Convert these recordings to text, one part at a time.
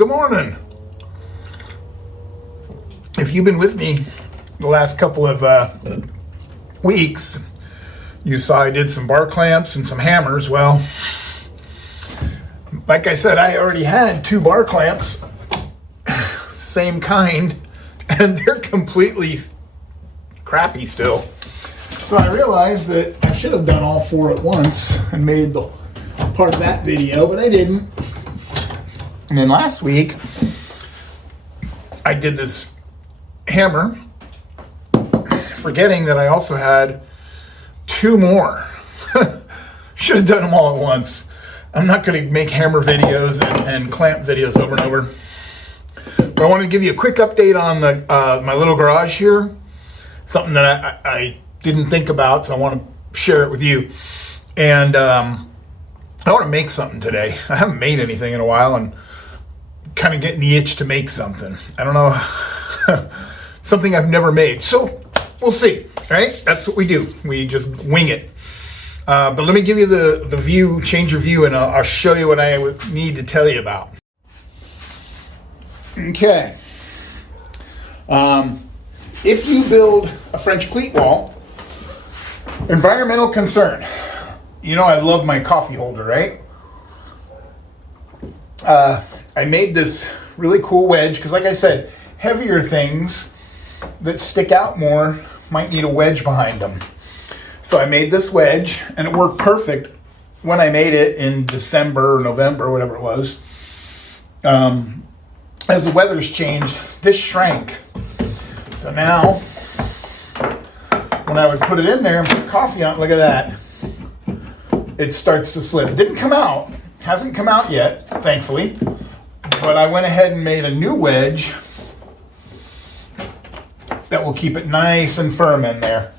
good morning. If you've been with me the last couple of weeks, you saw I did some bar clamps and some hammers. Well, like I said, I already had 2 bar clamps, same kind, and they're completely crappy still. So I realized that I should have done all 4 at once and made the part of that video, but I didn't. And then last week, I did this hammer, forgetting that I also had 2 more. Should have done them all at once. I'm not going to make hammer videos and clamp videos over and over. But I want to give you a quick update on the my little garage here. Something that I didn't think about, so I want to share it with you. And I want to make something today. I haven't made anything in a while and kind of getting the itch to make something. I don't know, something I've never made. So we'll see, right? That's what we do. We just wing it. But let me give you the view, change your view, and I'll show you what I need to tell you about. Okay. If you build a French cleat wall, environmental concern. You know I love my coffee holder, right? I made this really cool wedge because, like I said, heavier things that stick out more might need a wedge behind them. So I made this wedge, and it worked perfect when I made it in December or November, whatever it was. As the weather's changed, this shrank. So now, when I would put it in there and put coffee on it, look at that. It starts to slip. It didn't come out. Hasn't come out yet, thankfully. But I went ahead and made a new wedge that will keep it nice and firm in there.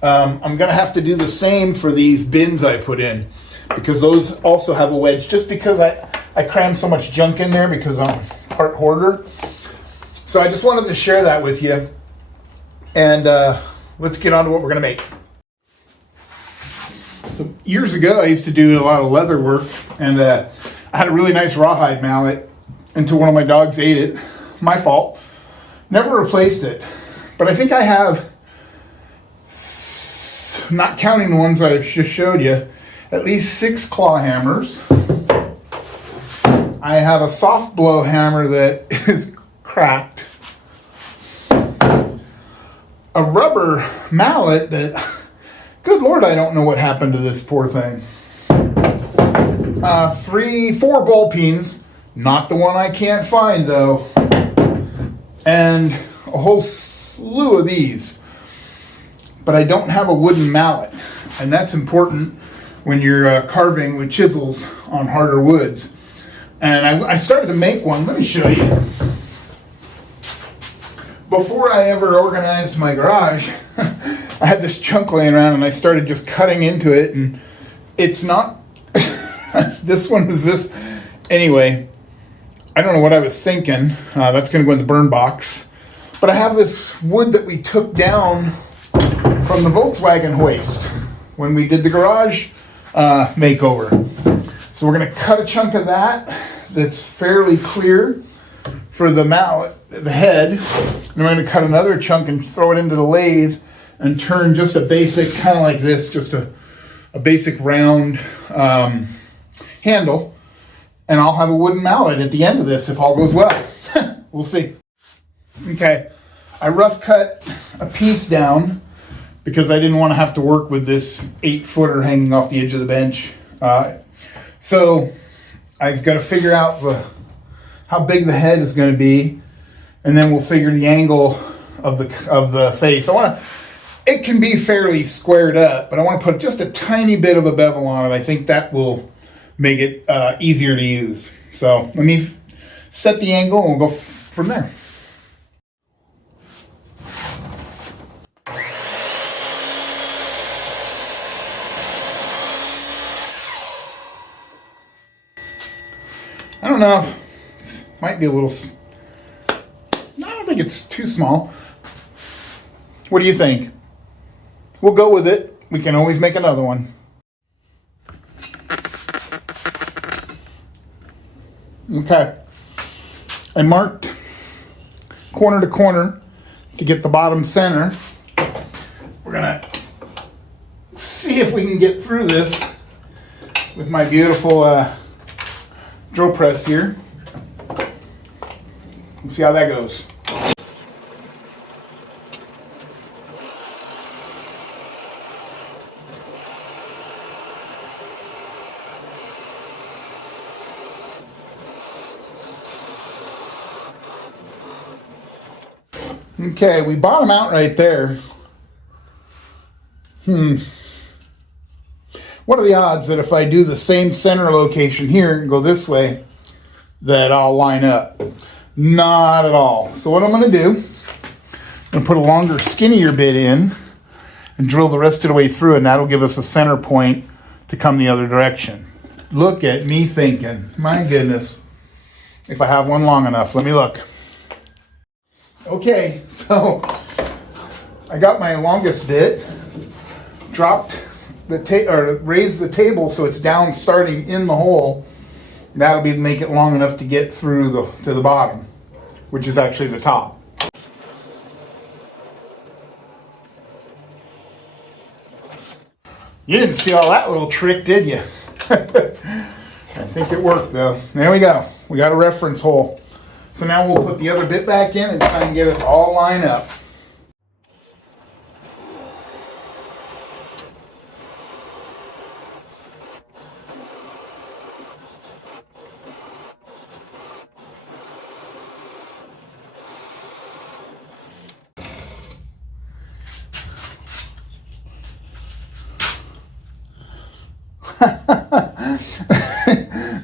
I'm going to have to do the same for these bins I put in, because those also have a wedge, just because I cram so much junk in there because I'm part hoarder. So I just wanted to share that with you. And let's get on to what we're going to make. So years ago, I used to do a lot of leather work, and I had a really nice rawhide mallet until one of my dogs ate it. My fault. Never replaced it. But I think I have, not counting the ones that I've just showed you, at least 6 claw hammers. I have a soft blow hammer that is cracked. A rubber mallet that, good Lord, I don't know what happened to this poor thing. 4 ball peens, not the one I can't find though. And a whole slew of these. But I don't have a wooden mallet. And that's important when you're carving with chisels on harder woods. And I started to make one. Let me show you. Before I ever organized my garage, I had this chunk laying around and I started just cutting into it, and it's not, this one was this, anyway, I don't know what I was thinking. That's going to go in the burn box. But I have this wood that we took down from the Volkswagen hoist when we did the garage makeover. So we're going to cut a chunk of that that's fairly clear for the mallet, the head. And I'm going to cut another chunk and throw it into the lathe and turn just a basic, kind of like this, just a basic round handle. And I'll have a wooden mallet at the end of this if all goes well. We'll see. Okay, I rough cut a piece down because I didn't want to have to work with this 8-footer hanging off the edge of the bench. So I've got to figure out how big the head is going to be, and then we'll figure the angle of the face. It can be fairly squared up, but I want to put just a tiny bit of a bevel on it. I think that will make it easier to use. So let me set the angle and we'll go from there. I don't know. Might be a little. No, I don't think it's too small. What do you think? We'll go with it. We can always make another one. Okay. I marked corner to corner to get the bottom center. We're gonna see if we can get through this with my beautiful drill press here. Let's see how that goes. Okay, we bottom out right there. What are the odds that if I do the same center location here and go this way, that I'll line up? Not at all. So what I'm going to do, I'm going to put a longer, skinnier bit in and drill the rest of the way through, and that'll give us a center point to come the other direction. Look at me thinking. My goodness. If I have one long enough, let me look. Okay, so I got my longest bit, dropped the raised the table so it's down starting in the hole. That'll be make it long enough to get through to the bottom, which is actually the top. You didn't see all that little trick, did you? I think it worked though. There we go. We got a reference hole. So now we'll put the other bit back in and try and get it all lined up.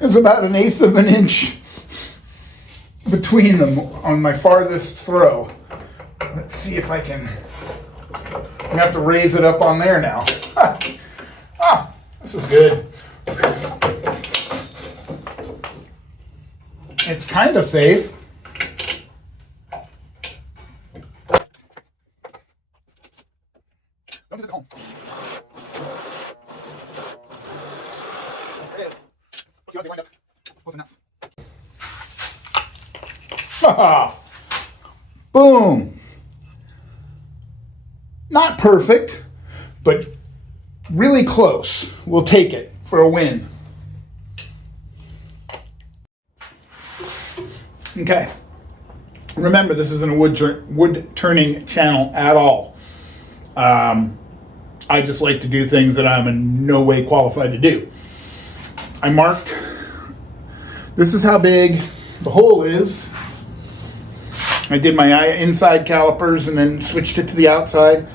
It's about 1/8 of an inch between them on my farthest throw. Let's see if I can. I'm gonna have to raise it up on there now. This is good. It's kind of safe. Don't do this at home. There it is. See how they wind up. Close enough. Boom. Not perfect, but really close. We'll take it for a win. Okay. Remember, this isn't a wood turning channel at all. I just like to do things that I'm in no way qualified to do. I marked, this is how big the hole is. I did my inside calipers and then switched it to the outside.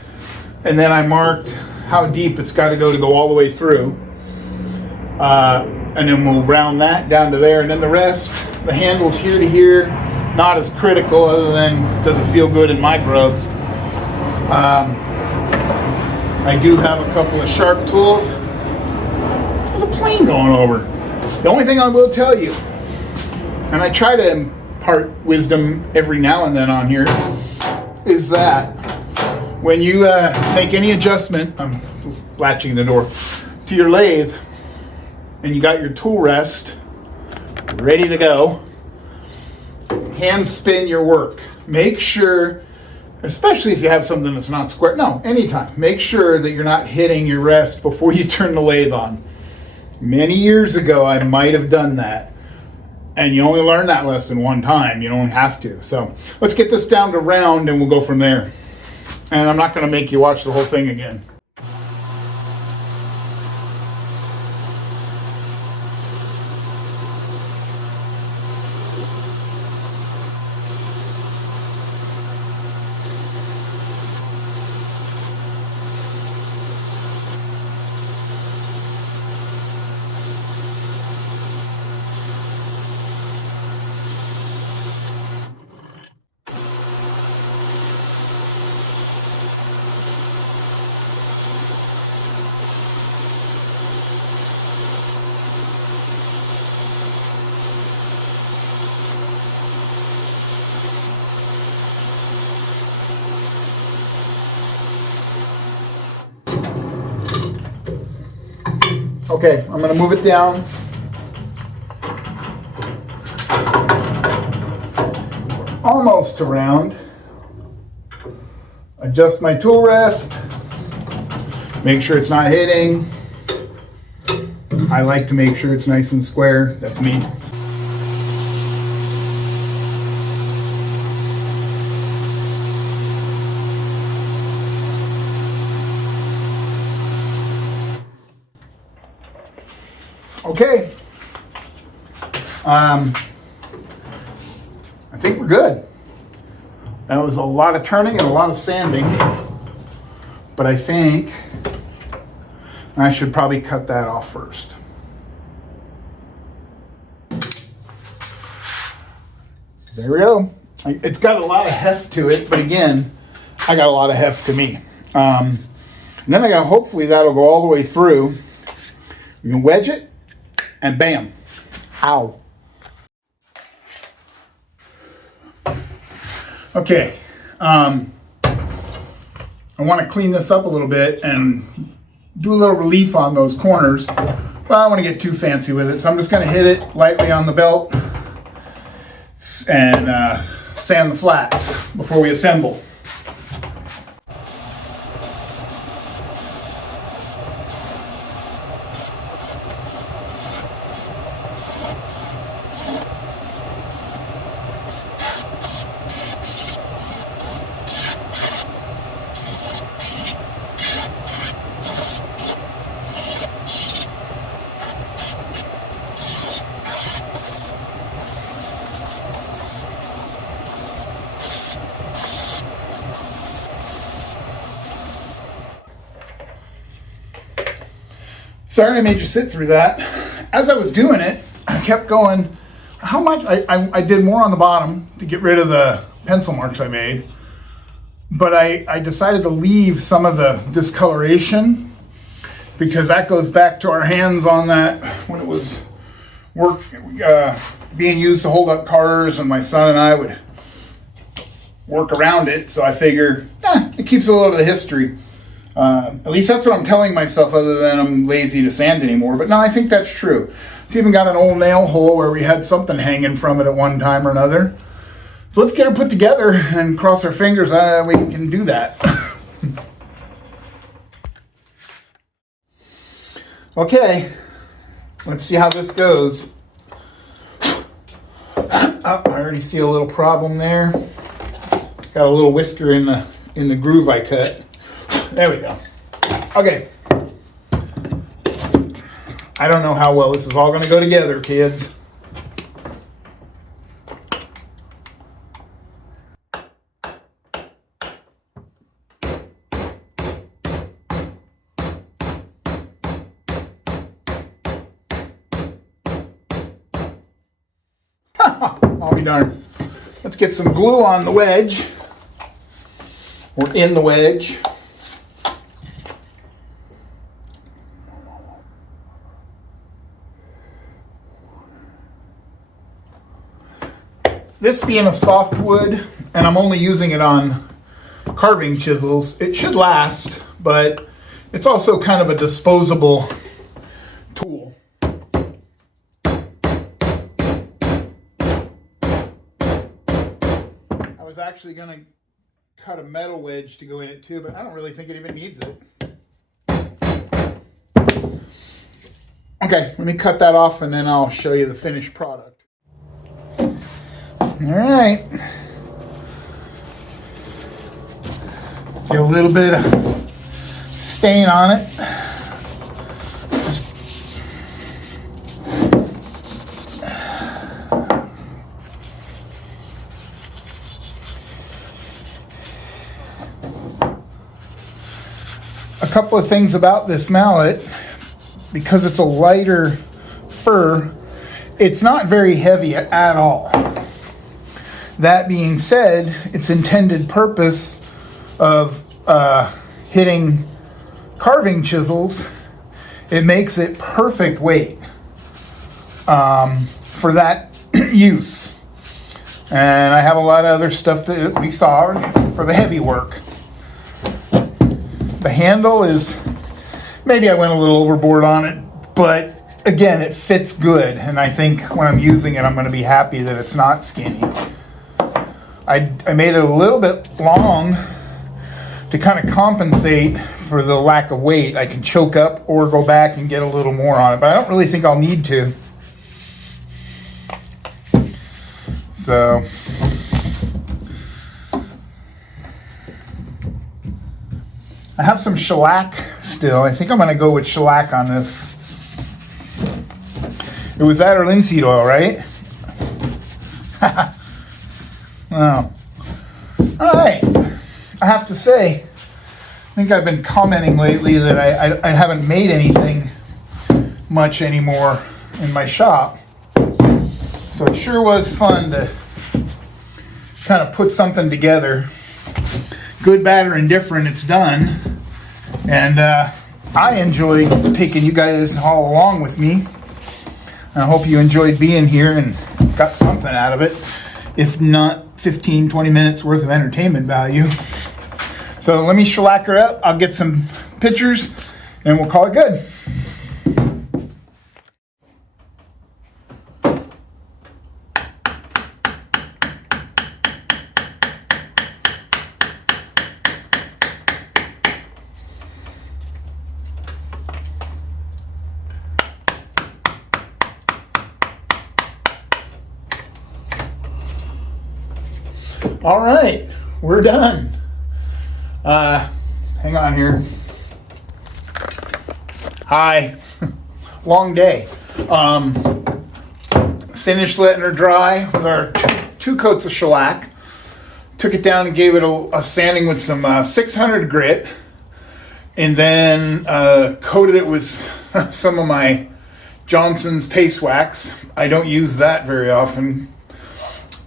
And then I marked how deep it's got to go all the way through. And then we'll round that down to there. And then the rest, the handles here to here, not as critical other than does it feel good in my grubs. I do have a couple of sharp tools. There's a plane going over. The only thing I will tell you, and I try to impart wisdom every now and then on here, is that when you make any adjustment, I'm latching the door, to your lathe, and you got your tool rest ready to go, hand spin your work. Make sure, especially if you have something that's not square, no, anytime, make sure that you're not hitting your rest before you turn the lathe on. Many years ago, I might have done that. And you only learn that lesson one time. You don't have to. So let's get this down to round and we'll go from there. And I'm not going to make you watch the whole thing again. Okay, I'm going to move it down. almost to round. Adjust my tool rest. Make sure it's not hitting. I like to make sure it's nice and square. That's me. Okay. I think we're good. That was a lot of turning and a lot of sanding, but I think I should probably cut that off first. There we go. It's got a lot of heft to it, but again, I got a lot of heft to me. And then I got, hopefully that'll go all the way through. You can wedge it, and bam. Ow. Okay. I want to clean this up a little bit and do a little relief on those corners. But I don't want to get too fancy with it, so I'm just going to hit it lightly on the belt and sand the flats before we assemble. Sorry I made you sit through that. As I was doing it, I kept going, how much? I did more on the bottom to get rid of the pencil marks I made, but I decided to leave some of the discoloration because that goes back to our hands on that when it was being used to hold up cars, and my son and I would work around it. So I figure, it keeps a little of the history. At least that's what I'm telling myself, other than I'm lazy to sand anymore. But no, I think that's true. It's even got an old nail hole where we had something hanging from it at one time or another. So let's get her put together and cross our fingers we can do that. Okay, let's see how this goes. Oh, I already see a little problem there. Got a little whisker in the groove I cut. There we go. Okay. I don't know how well this is all going to go together, kids. I'll be darned. Let's get some glue on the wedge, or in the wedge. This being a softwood, and I'm only using it on carving chisels, it should last, but it's also kind of a disposable tool. I was actually going to cut a metal wedge to go in it too, but I don't really think it even needs it. Okay, let me cut that off and then I'll show you the finished product. All right. Get a little bit of stain on it. Just a couple of things about this mallet. Because it's a lighter fur, it's not very heavy at all. That being said, its intended purpose of hitting carving chisels, it makes it perfect weight for that use. And I have a lot of other stuff that we saw for the heavy work. The handle is, maybe I went a little overboard on it, but again, it fits good. And I think when I'm using it, I'm going to be happy that it's not skinny. I made it a little bit long to kind of compensate for the lack of weight. I can choke up or go back and get a little more on it, but I don't really think I'll need to. So I have some shellac still. I think I'm gonna go with shellac on this. It was that or linseed oil, right? Oh. All right. I have to say, I think I've been commenting lately that I haven't made anything much anymore in my shop. So it sure was fun to kind of put something together. Good, bad, or indifferent, it's done. And I enjoyed taking you guys all along with me. I hope you enjoyed being here and got something out of it. If not 15, 20 minutes worth of entertainment value. So let me shellac her up. I'll get some pictures and we'll call it good. All right, we're done. Hang on here. Hi. Long day. Finished letting her dry with our two coats of shellac. Took it down and gave it a sanding with some 600 grit. And then coated it with some of my Johnson's paste wax. I don't use that very often.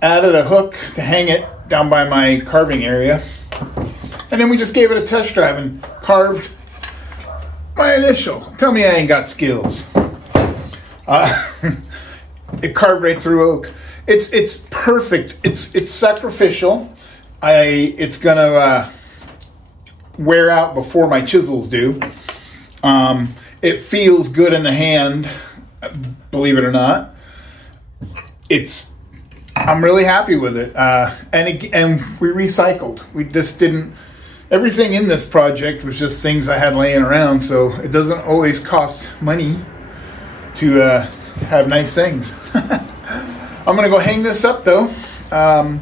Added a hook to hang it down by my carving area. And then we just gave it a test drive and carved my initial. Tell me I ain't got skills. It carved right through oak. It's perfect. It's sacrificial. It's gonna wear out before my chisels do. It feels good in the hand, believe it or not. I'm really happy with it. And we recycled. We just didn't. Everything in this project was just things I had laying around, so it doesn't always cost money to have nice things. I'm gonna go hang this up though, and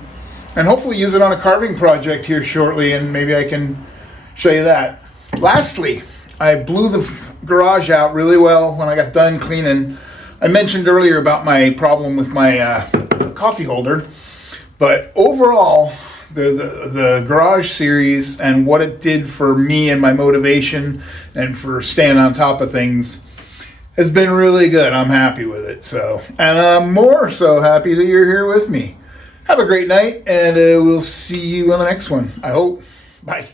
hopefully use it on a carving project here shortly, and maybe I can show you that. Lastly, I blew the garage out really well when I got done cleaning. I mentioned earlier about my problem with my coffee holder, but overall, the garage series and what it did for me and my motivation and for staying on top of things has been really good. I'm happy with it. So, and I'm more so happy that you're here with me. Have a great night, and we'll see you on the next one, I hope. Bye.